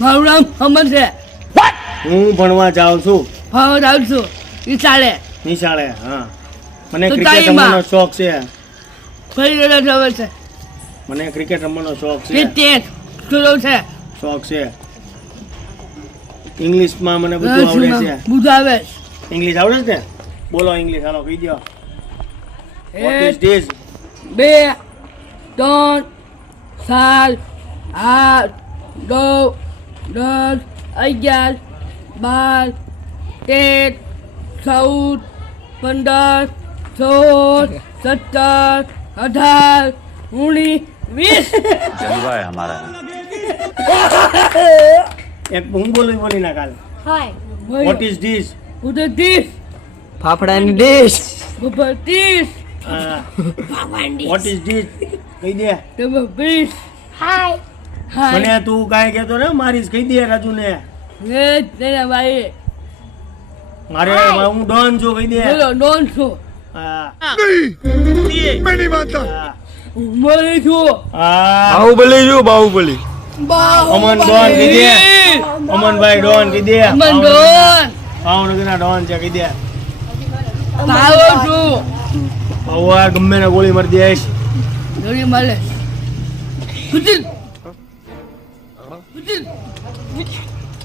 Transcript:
મારું નામ અમન છે. હું ભણવા જાઉં છું ભાવ જાઉં છું નિશાળે. હા, મને તો ક્રિકેટ તાઈમાં. રમવાનો શોખ છે. કઈ જગ્યા જવું છે મને ક્રિકેટ રમવાનો શોખ છે. ક્રિકેટ શું છે શોખ છે. ઇંગ્લિશમાં મને બધું આવડે છે. બધું આવે ઇંગ્લિશ આવડે છે ને? બોલો ઇંગ્લિશ, હાલો કહી દો. What is એક this? 2 3 4 8 9 10 11 12 13 14 15 16 17 18 19 20 जलवा है हमारा। એક હું બોલી ના કાલ. What is this? ઉધર 30 ફાફડાની ડીશ. ઉપર 30 What is this? કહી દે. તમે 20 હાય મને તું કાંઈ કહેતો ને મારીશ, કહી દે રાજુને. એ તેના ભાઈ મારે હું ડોન છું, કહી દે. બોલો નોન છો હા. મળી છું હા. બાહુબલી છું, બાહુબલી. અમન ડોન કહી દે. અમનભાઈ ડોન કહી દે. મંડોન ભાવનગરના ડોન છે, કહી દે. આવો છું આવો ગમે ને ગોળી મારી દઈશ. જોડી મળે સુધીર